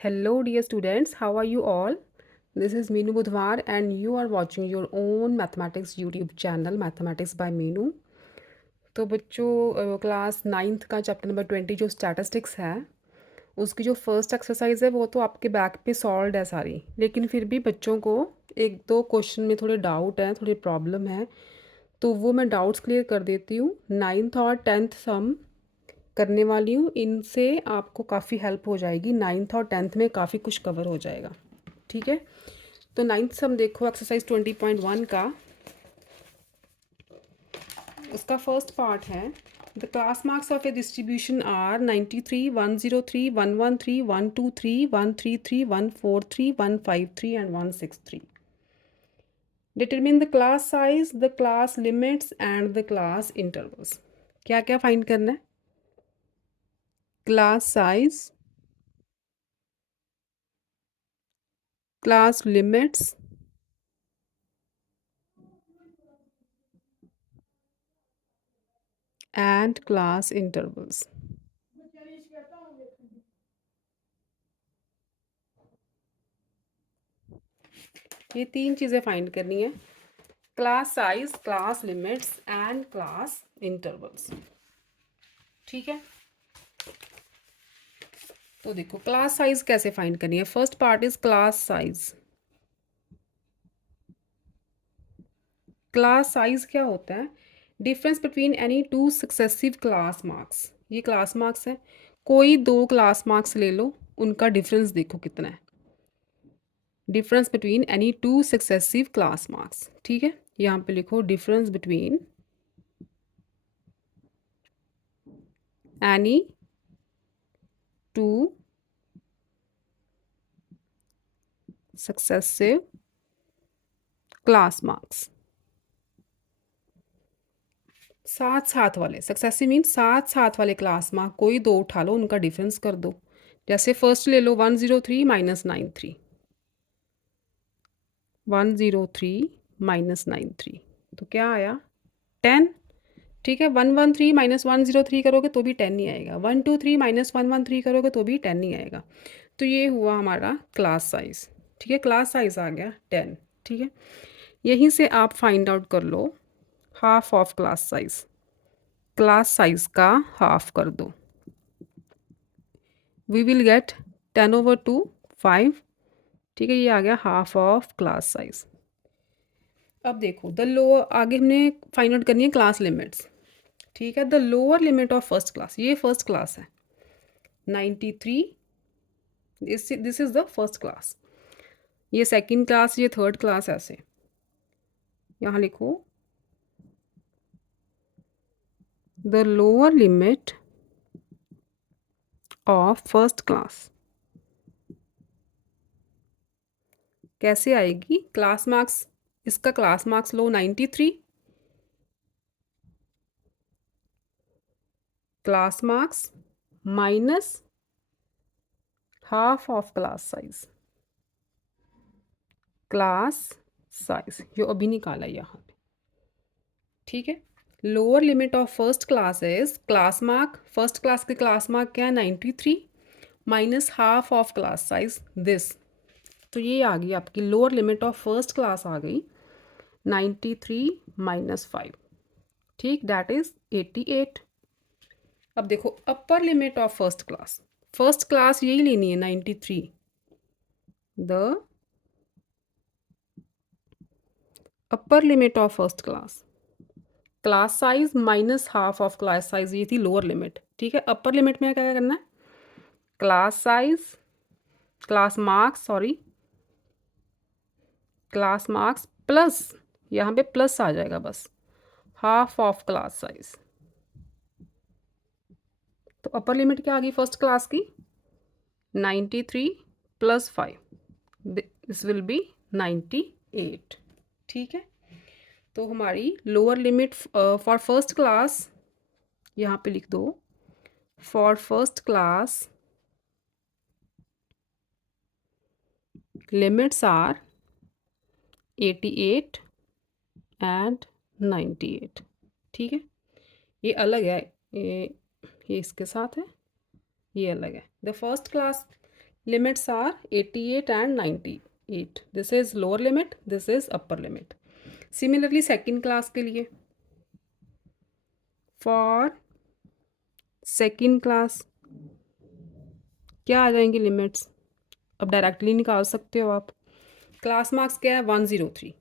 Hello, dear students. How are you all? This is Meenu Budhwar, and you are watching your own mathematics YouTube channel, Mathematics by Meenu. तो बच्चों class ninth का chapter number 20 जो statistics है उसकी जो first exercise है वो तो आपके बैक पे सॉल्व है सारी, लेकिन फिर भी बच्चों को एक दो क्वेश्चन में थोड़े डाउट है, थोड़ी प्रॉब्लम है, तो वो मैं डाउट्स क्लियर कर देती हूँ। नाइन्थ और टेंथ सम करने वाली हूँ, इनसे आपको काफ़ी हेल्प हो जाएगी। नाइन्थ और टेंथ में काफ़ी कुछ कवर हो जाएगा। ठीक है, तो नाइन्थ सम देखो एक्सरसाइज 20.1 का। उसका फर्स्ट पार्ट है the class marks of a distribution are 93, 103, 113, 123, 133, 143, 153 and 163। Determine the class size, the class limits and the class intervals. क्या क्या फाइंड करना है? Class size, class limits and class intervals. ये तीन चीज़ें फाइंड करनी है, class size, class limits and class intervals. ठीक है, तो देखो क्लास साइज कैसे फाइंड करनी है। First part is class size. Class size क्या होता है? Difference between any two successive class marks. ये क्लास मार्क्स है, कोई दो क्लास मार्क्स ले लो, उनका डिफरेंस देखो कितना है। Difference between any two successive class marks. ठीक है, यहाँ पे लिखो difference between any two successive class marks. साथ साथ वाले, सक्सेसिव मीन साथ साथ वाले क्लास मार्क कोई दो उठा लो, उनका डिफरेंस कर दो। जैसे फर्स्ट ले लो 103 माइनस 93, 103 माइनस 93, तो क्या आया? 10। ठीक है, 113 माइनस 103 करोगे तो भी 10 नहीं आएगा, 123 माइनस 113 करोगे तो भी 10 नहीं आएगा। तो ये हुआ हमारा क्लास साइज। ठीक है, क्लास साइज आ गया 10। ठीक है, यहीं से आप फाइंड आउट कर लो half of class size. Class size का हाफ कर दो, वी विल गेट 10/2 5। ठीक है, ये आ गया हाफ ऑफ क्लास साइज। अब देखो द लोअर, आगे हमने फाइंड आउट करनी है क्लास लिमिट्स। ठीक है, the lower limit of first class, ये फर्स्ट क्लास है 93, this is the first class. ये सेकंड क्लास, ये थर्ड क्लास, ऐसे यहाँ लिखो the lower limit of first class. कैसे आएगी? क्लास मार्क्स, इसका class marks low 93, class marks minus half of class size. Class size जो अभी निकाला यहाँ पे। ठीक है, lower limit of first class is class mark, first class के क्लास मार्क क्या है 93 minus half of class size this. तो ये आ गई आपकी lower limit of first class आ गई 93 माइनस 5। ठीक, दैट इज 88। अब देखो upper limit of first class यही लेनी है 93, the upper limit of first class, class size minus half of class size, ये थी लोअर लिमिट। ठीक है, अपर लिमिट में क्या करना है? Class size, class marks, sorry, class marks plus, यहाँ पे प्लस आ जाएगा बस, हाफ ऑफ क्लास साइज। तो अपर लिमिट क्या आ गई फर्स्ट क्लास की? 93 प्लस 5, दिस विल बी 98। ठीक है, तो हमारी lower limit for first class, यहाँ पे लिख दो for first class limits are 88 and 98। ठीक है, ये अलग है, ये इसके साथ है, ये अलग है। The first class Limits are 88 and 98. This is lower limit, this is upper limit. Similarly second class के लिए, for second class क्या आ जाएंगी लिमिट्स? अब डायरेक्टली निकाल सकते हो आप। क्लास मार्क्स क्या है? 103।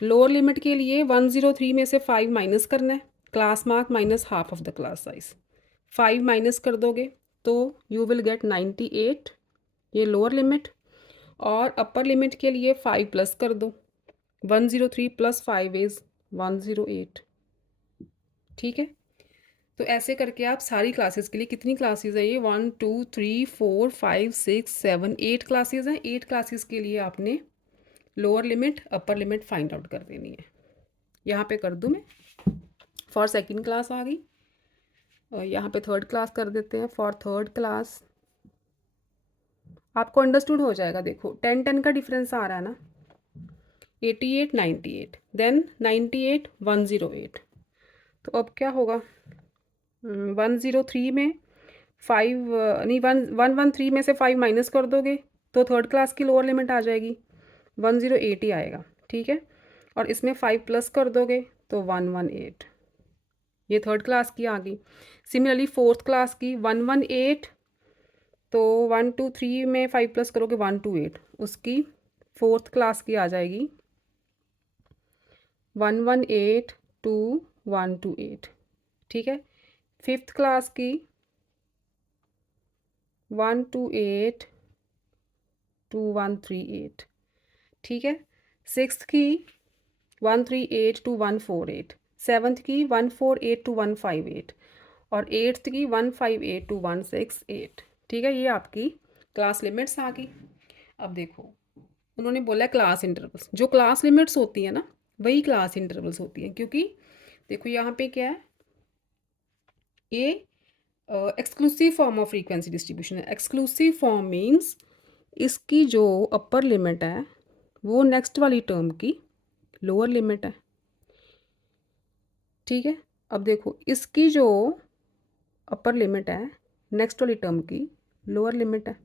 लोअर लिमिट के लिए 103 में से 5 माइनस करना है, class mark minus half of the class size. 5 minus कर दोगे तो यू विल गेट 98, ये लोअर लिमिट। और अपर लिमिट के लिए 5 प्लस कर दो, 103 प्लस 5 इज़ 108। ठीक है, तो ऐसे करके आप सारी क्लासेस के लिए, कितनी क्लासेस है ये? 1 2 3 4 5 6 7 8 क्लासेस हैं। 8 क्लासेस के लिए आपने lower limit upper limit find out कर देनी है। यहाँ पे कर दूँ मैं, फॉर सेकंड क्लास आ गई, और यहाँ पे थर्ड क्लास कर देते हैं। फॉर थर्ड क्लास आपको अंडरस्टूड हो जाएगा। देखो 10 का डिफरेंस आ रहा है ना, 88 98, देन 98 108। तो अब क्या होगा? 103 में 5 नहीं, 113 में से 5 माइनस कर दोगे तो थर्ड क्लास की लोअर लिमिट आ जाएगी, 108 ही आएगा। ठीक है, और इसमें 5 प्लस कर दोगे तो 118, ये थर्ड क्लास की आ गई। सिमिलरली फोर्थ क्लास की 118, तो 123 में 5 प्लस करोगे 128, उसकी फोर्थ क्लास की आ जाएगी 118 टू 128। ठीक है, फिफ्थ क्लास की 128 टू 138। ठीक है, सिक्स्थ की 138 टू 148, सेवन्थ की 148 टू 158, और एट्थ की 158 टू 168। ठीक है, ये आपकी क्लास लिमिट्स आ गई। अब देखो उन्होंने बोला क्लास इंटरवल्स, जो क्लास लिमिट्स होती है ना वही क्लास इंटरवल्स होती हैं, क्योंकि देखो यहाँ पे क्या है, ये exclusive form of frequency distribution है। एक्सक्लूसिव फॉर्म मीन्स इसकी जो अपर लिमिट है वो नेक्स्ट वाली टर्म की लोअर लिमिट है। ठीक है, अब देखो इसकी जो अपर लिमिट है नेक्स्ट वाली टर्म की लोअर लिमिट है।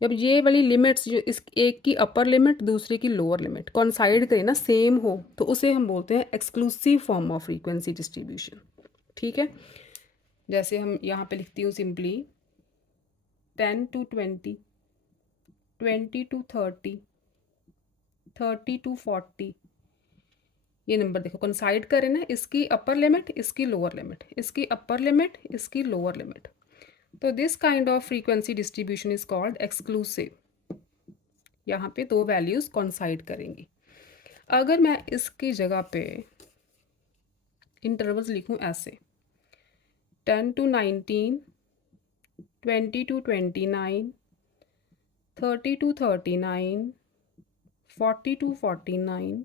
जब ये वाली लिमिट्स, जो इस एक की अपर लिमिट दूसरे की लोअर लिमिट कॉन्साइड करें ना, सेम हो, तो उसे हम बोलते हैं exclusive form of frequency distribution. ठीक है, जैसे हम यहाँ पे लिखती हूँ सिंपली 10 टू 20, 20 टू 30, 30 टू 40। ये नंबर देखो कंसाइड करें ना, इसकी अपर लिमिट इसकी लोअर लिमिट, इसकी अपर लिमिट इसकी लोअर लिमिट। तो this kind of frequency distribution is called exclusive. यहाँ पे दो वैल्यूज कंसाइड करेंगी। अगर मैं इसकी जगह पे इंटरवल्स लिखूँ ऐसे 10 टू 19, 20 टू 29, 30 टू 39, 40 टू 49।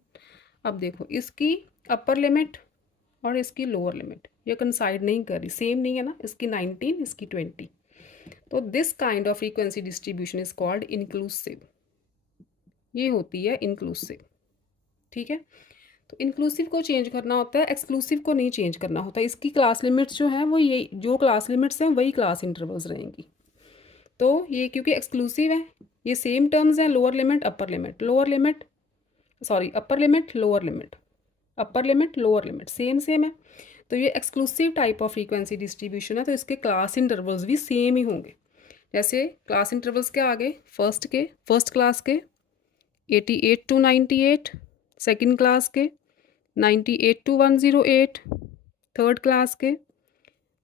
अब देखो इसकी अपर लिमिट और इसकी लोअर लिमिट ये कंसाइड नहीं कर रही, सेम नहीं है ना, इसकी 19 इसकी 20। तो this kind of frequency distribution is called inclusive, ये होती है इंक्लूसिव। ठीक है, तो इंक्लूसिव को चेंज करना होता है, एक्सक्लूसिव को नहीं चेंज करना होता। इसकी क्लास लिमिट्स जो हैं वो ये, जो क्लास लिमिट्स हैं वही क्लास इंटरवल्स रहेंगी। तो ये क्योंकि एक्सक्लूसिव है, ये सेम टर्म्स हैं, lower limit upper limit, lower limit sorry upper limit lower limit, upper limit lower limit same same है। तो ये exclusive type of frequency distribution है, तो इसके क्लास इंटरवल्स भी सेम ही होंगे। जैसे क्लास इंटरवल्स के आगे फर्स्ट क्लास के 88 टू 98, सेकंड क्लास के 98 टू 108, थर्ड क्लास के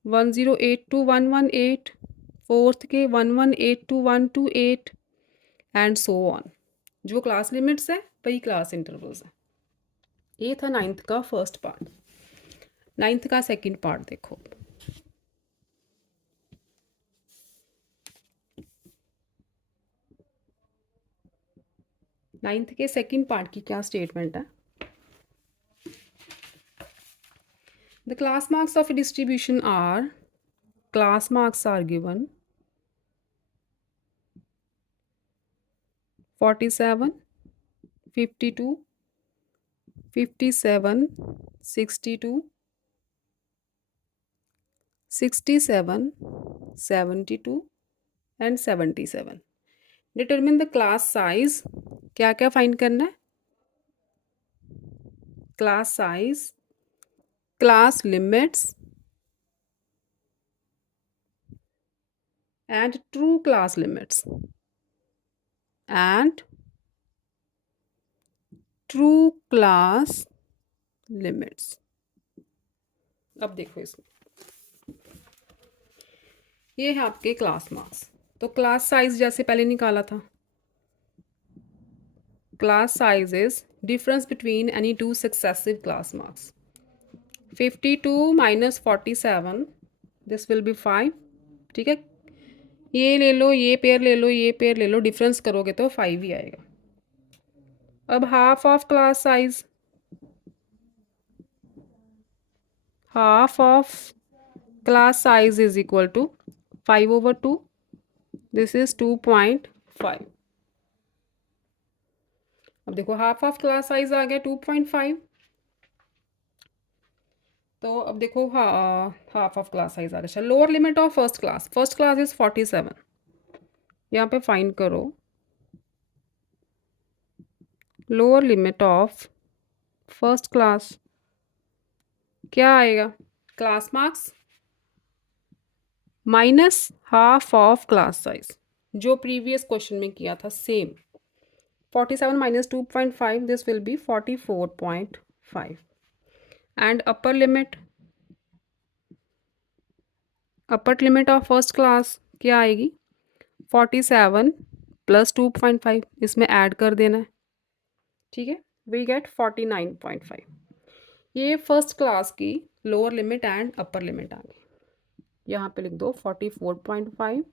108 टू 118, फोर्थ के 118 टू 128 एंड सो ऑन। जो क्लास लिमिट्स है वही क्लास इंटरवल्स है। ये था नाइन्थ का फर्स्ट पार्ट। नाइन्थ का सेकंड पार्ट देखो। नाइन्थ के सेकंड पार्ट की क्या स्टेटमेंट है? The class marks of a distribution are, class marks are given 47, 52, 57, 62, 67, 72 and 77। Determine the class size, क्या क्या फाइंड करना है? Class size, class limits and true class limits and true class limits. अब देखो इसमें, ये है आपके क्लास मार्क्स। तो क्लास साइज जैसे पहले निकाला था, class size is difference between any two successive class marks. 52 minus 47, this will be 5। ठीक है, ये ले लो, ये पेयर ले लो, ये पेयर ले लो, डिफरेंस करोगे तो 5 ही आएगा। अब half of class size, half of class size is equal to 5/2, this is 2.5। अब देखो हाफ ऑफ क्लास साइज आ गया 2.5। तो अब देखो हाफ ऑफ क्लास साइज आ गया। अच्छा, lower limit of first class is 47। यहाँ पे फाइंड करो lower limit of first class, क्या आएगा? Class marks minus half of class size, जो प्रीवियस क्वेश्चन में किया था same. 47 minus 2.5, this will be 44.5। And upper limit of first class क्या आएगी? 47 प्लस 2.5, इसमें ऐड कर देना है। ठीक है, वी गेट 49.5। ये फर्स्ट क्लास की lower limit and upper limit आ गई। यहाँ पे लिख दो 44.5,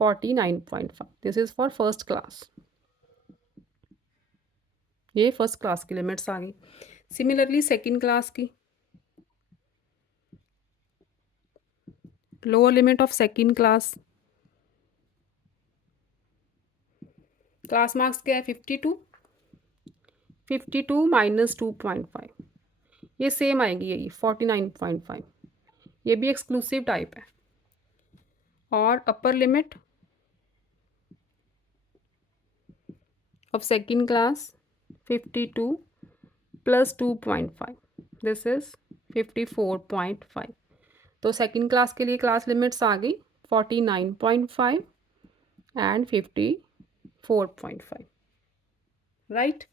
49.5, this is for first class. ये फर्स्ट क्लास की लिमिट्स आ गई। सिमिलरली सेकंड क्लास की lower limit of second class, class marks क्या है? 52, 52 माइनस 2.5, ये सेम आएगी, यही 49.5। ये भी एक्सक्लूसिव टाइप है। और upper limit of second class 52 plus 2.5, this is 54.5। तो सेकंड क्लास के लिए क्लास लिमिट्स आ गई 49.5 एंड 54.5, राइट।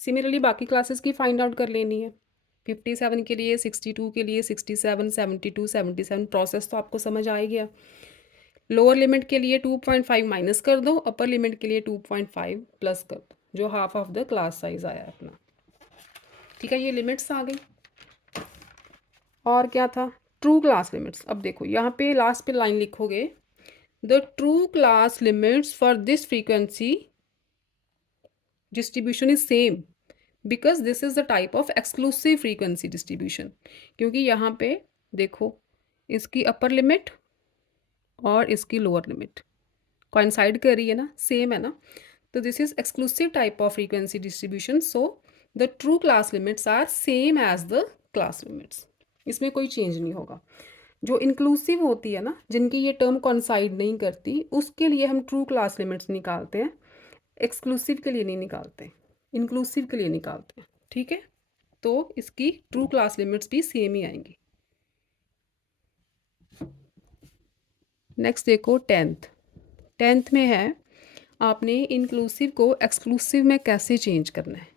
सिमिलरली बाकी क्लासेस की फाइंड आउट कर लेनी है। 57 के लिए, 62 के लिए, 67, 72, 77, प्रोसेस तो आपको समझ आ ही गया। लोअर लिमिट के लिए 2.5 माइनस कर दो, अपर लिमिट के लिए 2.5 प्लस कर दो, जो half of the class size आया अपना। ठीक है, ये लिमिट्स आ गई। और क्या था? True class limits. अब देखो यहाँ पे लास्ट पे लाइन लिखोगे, the true class limits for this frequency distribution is same because this is the type of exclusive frequency distribution. क्योंकि यहाँ पे देखो, इसकी अपर लिमिट और इसकी लोअर लिमिट कोइंसाइड कर रही है ना, सेम है ना। तो this is exclusive type of frequency distribution, so the true class limits are same as the class limits, इसमें कोई चेंज नहीं होगा। जो इंक्लूसिव होती है ना, जिनकी ये टर्म कॉन्साइड नहीं करती, उसके लिए हम ट्रू क्लास लिमिट्स निकालते हैं, एक्सक्लूसिव के लिए नहीं निकालते, इंक्लूसिव के लिए निकालते हैं। ठीक है, तो इसकी ट्रू क्लास लिमिट्स भी सेम ही आएंगी। नेक्स्ट देखो टेंथ में है, आपने इंक्लूसिव को एक्सक्लूसिव में कैसे चेंज करना है।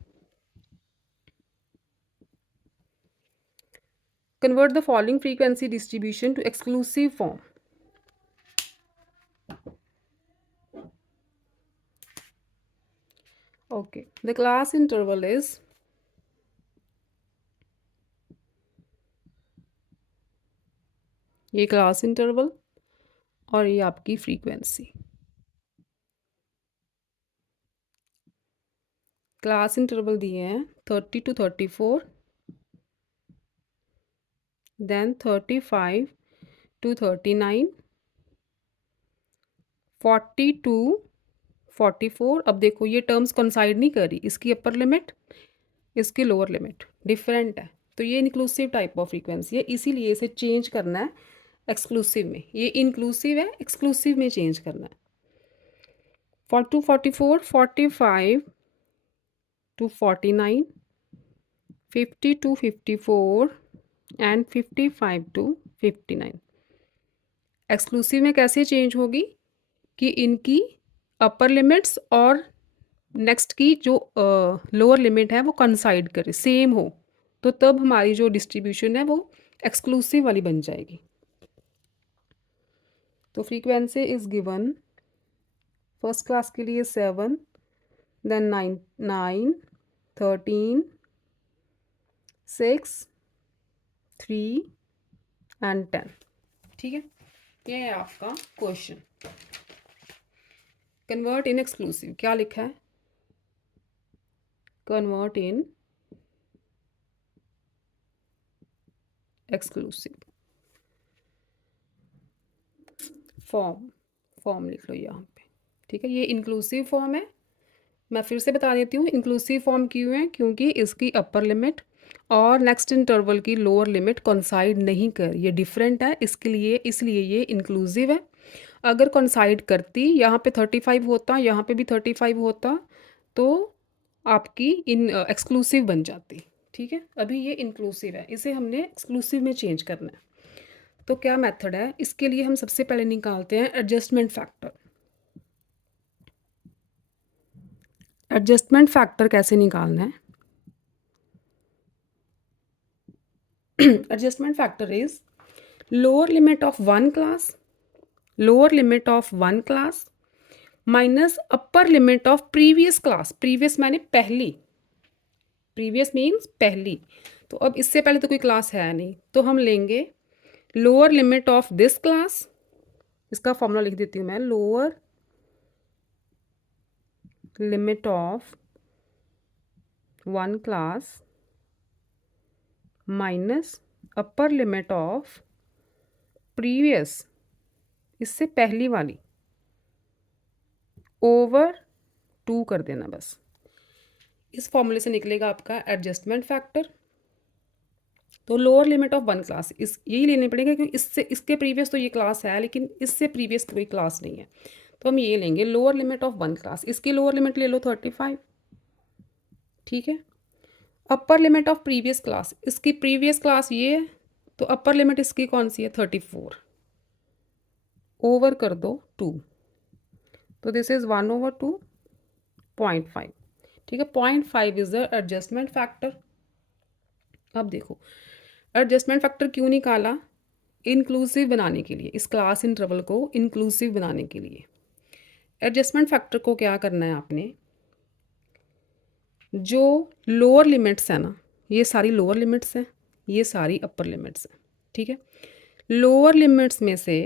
Convert the following frequency distribution to exclusive form. Okay, the class interval is, ये क्लास इंटरवल और ये आपकी फ्रीक्वेंसी। क्लास इंटरवल दिए हैं 30 to 34, देन 35 to 39, 40 to 44। अब देखो ये टर्म्स कंसाइड नहीं कर रही, इसकी अपर लिमिट, इसकी लोअर लिमिट डिफरेंट है, तो ये इंक्लूसिव टाइप ऑफ फ्रीक्वेंसी है, इसीलिए इसे चेंज करना है एक्सक्लूसिव में, ये इंक्लूसिव है, एक्सक्लूसिव में चेंज करना है। 44, 45 to 49, 50 to 54 and 55 to 59। Exclusive में कैसे चेंज होगी कि इनकी अपर लिमिट्स और नेक्स्ट की जो लोअर लिमिट है वो कंसाइड करे, सेम हो, तो तब हमारी जो डिस्ट्रीब्यूशन है वो एक्सक्लूसिव वाली बन जाएगी। तो frequency is given first class के लिए 7, देन 9, 13, 6, 3 एंड 10। ठीक है, ये है आपका क्वेश्चन। कन्वर्ट इन एक्सक्लूसिव क्या लिखा है? कन्वर्ट इन एक्सक्लूसिव फॉर्म लिख लो यहाँ पे। ठीक है, ये इंक्लूसिव फॉर्म है। मैं फिर से बता देती हूँ, इंक्लूसिव फॉर्म क्यों है, क्योंकि इसकी अपर लिमिट और नेक्स्ट इंटरवल की लोअर लिमिट कंसाइड नहीं कर, ये डिफरेंट है, इसके लिए इसलिए ये इंक्लूसिव है। अगर कंसाइड करती, यहाँ पे 35 होता, यहाँ पे भी 35 होता, तो आपकी इन एक्सक्लूसिव बन जाती। ठीक है, अभी ये इंक्लूसिव है, इसे हमने एक्सक्लूसिव में चेंज करना है। तो क्या मेथड है इसके लिए? हम सबसे पहले निकालते हैं एडजस्टमेंट फैक्टर। एडजस्टमेंट फैक्टर कैसे निकालना है? Adjustment factor is lower limit of one class minus upper limit of previous class. Previous माने पहली, प्रीवियस मीन्स पहली। तो अब इससे पहले तो कोई क्लास है नहीं, तो हम लेंगे lower limit of this class. इसका फॉर्मूला लिख देती हूँ मैं, lower limit of one class minus upper limit of previous, इससे पहली वाली, ओवर 2 कर देना बस। इस फॉर्मूले से निकलेगा आपका एडजस्टमेंट फैक्टर। तो lower limit of one class इस यही लेने पड़ेगा, क्योंकि इससे इसके प्रीवियस तो ये क्लास है, लेकिन इससे प्रीवियस कोई क्लास नहीं है, तो हम ये लेंगे lower limit of one class. इसकी लोअर लिमिट ले लो 35। ठीक है, upper limit of previous class, इसकी प्रीवियस क्लास ये है, तो अपर लिमिट इसकी कौन सी है? 34, ओवर कर दो 2, तो दिस इज 1/2, 0.5। ठीक है, 0.5 इज द एडजस्टमेंट फैक्टर। अब देखो, एडजस्टमेंट फैक्टर क्यों निकाला? इंक्लूसिव बनाने के लिए, इस क्लास इंटरवल को इंक्लूसिव बनाने के लिए। एडजस्टमेंट फैक्टर को क्या करना है आपने, जो लोअर लिमिट्स है ना, ये सारी लोअर लिमिट्स हैं, ये सारी अपर लिमिट्स हैं। ठीक है, लोअर लिमिट्स में से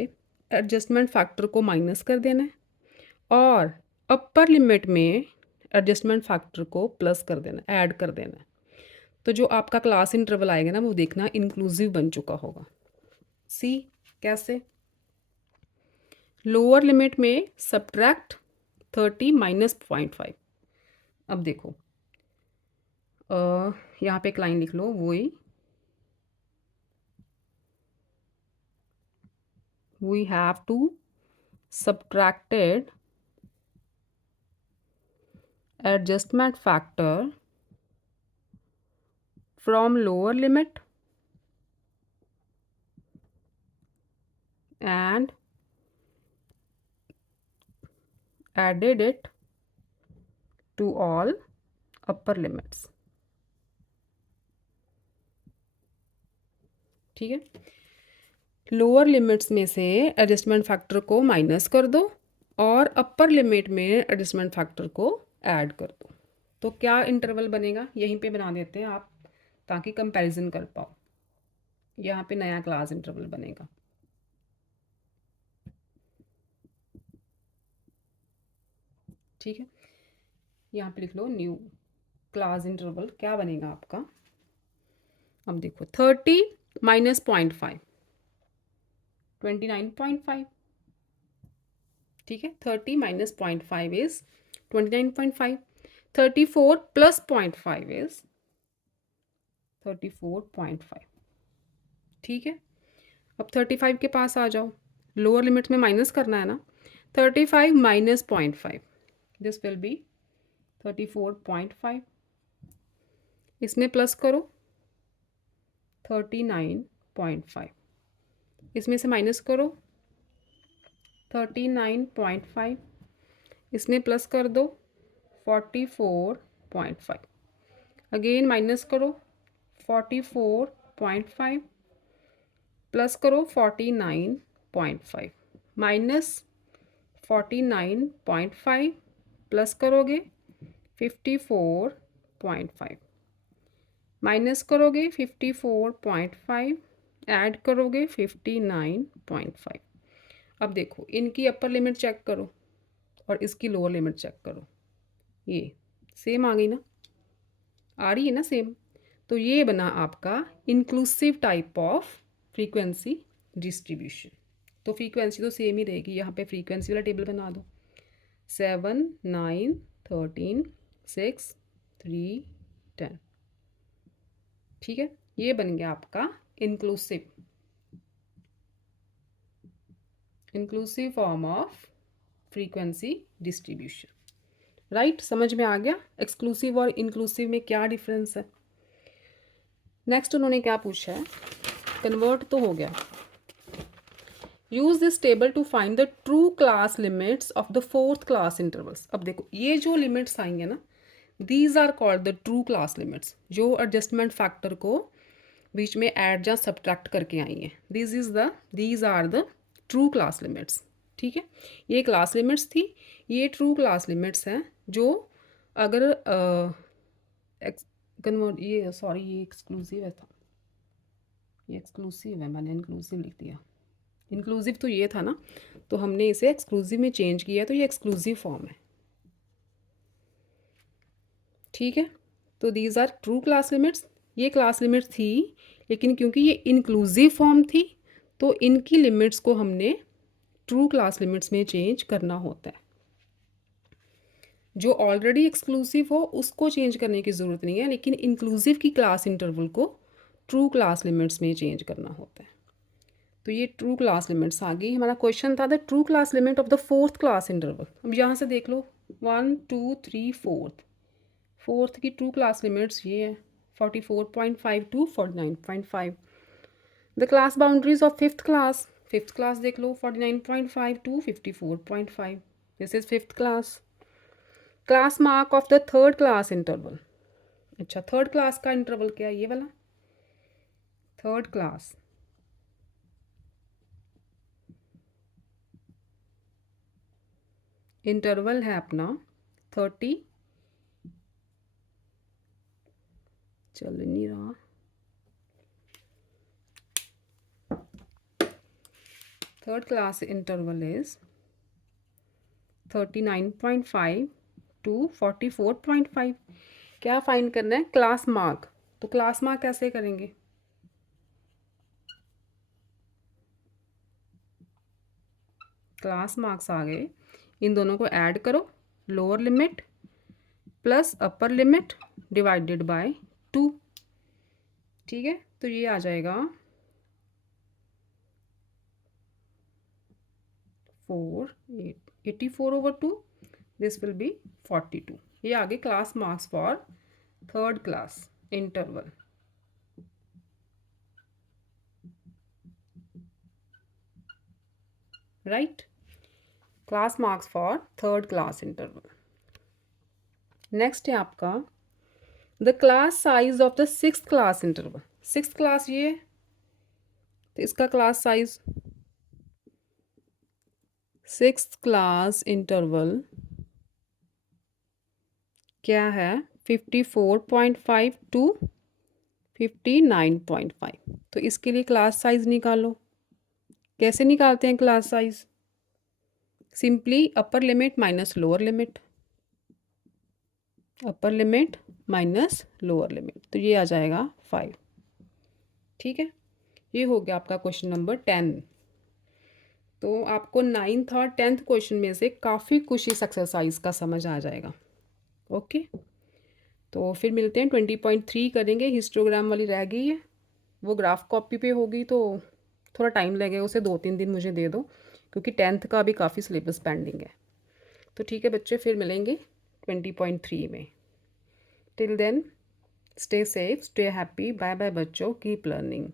एडजस्टमेंट फैक्टर को माइनस कर देना है, और अपर लिमिट में एडजस्टमेंट फैक्टर को प्लस कर देना, ऐड कर देना है। तो जो आपका क्लास इंटरवल आएगा ना, वो देखना इंक्लूसिव बन चुका होगा। सी कैसे? लोअर लिमिट में सब्ट्रैक्ट 30 माइनस 0.5। अब देखो, यहाँ पे एक लाइन लिख लो, we have to subtracted adjustment factor from lower limit and added it to all upper limits। ठीक है, लोअर लिमिट्स में से एडजस्टमेंट फैक्टर को माइनस कर दो और अपर लिमिट में एडजस्टमेंट फैक्टर को ऐड कर दो। तो क्या इंटरवल बनेगा, यहीं पे बना देते हैं आप, ताकि कंपैरिजन कर पाओ। यहाँ पे नया क्लास इंटरवल बनेगा। ठीक है, यहाँ पे लिख लो न्यू क्लास इंटरवल, क्या बनेगा आपका? अब देखो, 30 माइनस 0.5, 29.5। ठीक है, 30 माइनस 0.5 इज 29.5। 34 plus 0.5 is 34.5। ठीक है, अब 35 के पास आ जाओ, लोअर लिमिट में माइनस करना है ना। 35 माइनस 0.5, दिस विल बी 34.5। इसमें प्लस करो 39.5, इसमें से माइनस करो 39.5, इसमें प्लस कर दो 44.5, अगेन माइनस करो 44.5, प्लस करो 49.5, माइनस 49.5, प्लस करोगे 54.5, माइनस करोगे 54.5, ऐड करोगे 59.5। अब देखो इनकी अपर लिमिट चेक करो और इसकी लोअर लिमिट चेक करो, ये सेम आ गई ना, आ रही है ना सेम। तो ये बना आपका inclusive type of frequency distribution. तो फ्रीक्वेंसी तो सेम ही रहेगी, यहाँ पे फ्रीक्वेंसी वाला टेबल बना दो, 7 9 13 6 3 10। ठीक है, ये बन गया आपका inclusive form of frequency distribution. Right, समझ में आ गया एक्सक्लूसिव और इंक्लूसिव में क्या डिफरेंस है। नेक्स्ट उन्होंने क्या पूछा है, कन्वर्ट तो हो गया। Use this table to find the true class limits of the fourth class intervals. अब देखो ये जो लिमिट्स आएंगे ना, these are called the true class limits, जो एडजस्टमेंट फैक्टर को बीच में ऐड या सब्ट्रैक्ट करके आई हैं। दीज आर द ट्रू क्लास लिमिट्स। ठीक है, ये क्लास लिमिट्स थी, ये ट्रू क्लास लिमिट्स हैं जो अगर कन्वर्ट ये सॉरी ये एक्सक्लूसिव है था, ये एक्सक्लूसिव है, मैंने इंक्लूसिव लिख दिया। इंक्लूसिव तो ये था ना, तो हमने इसे एक्सक्लूसिव में चेंज किया, तो ये एक्सक्लूसिव फॉर्म है। ठीक है, तो these are true class limits. ये क्लास लिमिट्स थी, लेकिन क्योंकि ये इंक्लूसिव फॉर्म थी तो इनकी लिमिट्स को हमने ट्रू क्लास लिमिट्स में चेंज करना होता है। जो ऑलरेडी एक्सक्लूसिव हो उसको चेंज करने की ज़रूरत नहीं है, लेकिन इंक्लूसिव की क्लास इंटरवल को ट्रू क्लास लिमिट्स में चेंज करना होता है। तो ये ट्रू क्लास लिमिट्स आ गई। हमारा क्वेश्चन था the true class limit of the fourth class interval. अब यहाँ से देख लो 1 2 3 फोर्थ की ट्रू क्लास लिमिट्स ये है 44.5 to 49.5। The class boundaries of fifth class देख लो 49.5 to 54.5, this is fifth class. Class mark of the third class interval, अच्छा थर्ड क्लास का इंटरवल क्या है, ये वाला थर्ड क्लास इंटरवल है अपना 30, चल नहीं रहा, third class interval is 39.5 to 44.5। क्या फाइंड करना है, क्लास मार्क। तो क्लास मार्क कैसे करेंगे, क्लास मार्क्स आ गए, इन दोनों को ऐड करो, lower limit plus upper limit divided by 2। ठीक है, तो ये आ जाएगा 84/2, दिस विल बी 42। ये आगे class marks for third class interval. Right, class marks for third class interval. Next है आपका the class size of the sixth class interval. Sixth class ये है, तो इसका class size sixth class interval क्या है 54.5 टू 59.5। तो इसके लिए क्लास साइज निकालो। कैसे निकालते हैं class size, simply upper limit minus lower limit, upper limit minus lower limit, तो ये आ जाएगा 5। ठीक है, ये हो गया आपका क्वेश्चन नंबर 10। तो आपको 9th और 10th क्वेश्चन में से काफ़ी कुछ इस एक्सरसाइज का समझ आ जाएगा। ओके, तो फिर मिलते हैं। 20.3 करेंगे, हिस्टोग्राम वाली रह गई है, वो ग्राफ कॉपी पे होगी तो थोड़ा टाइम लगेगा उसे, 2-3 दिन मुझे दे दो, क्योंकि 10th का अभी काफ़ी सिलेबस पेंडिंग है। तो ठीक है बच्चे, फिर मिलेंगे 20.3 में। Till then stay safe, stay happy, bye bye बच्चों, कीप लर्निंग।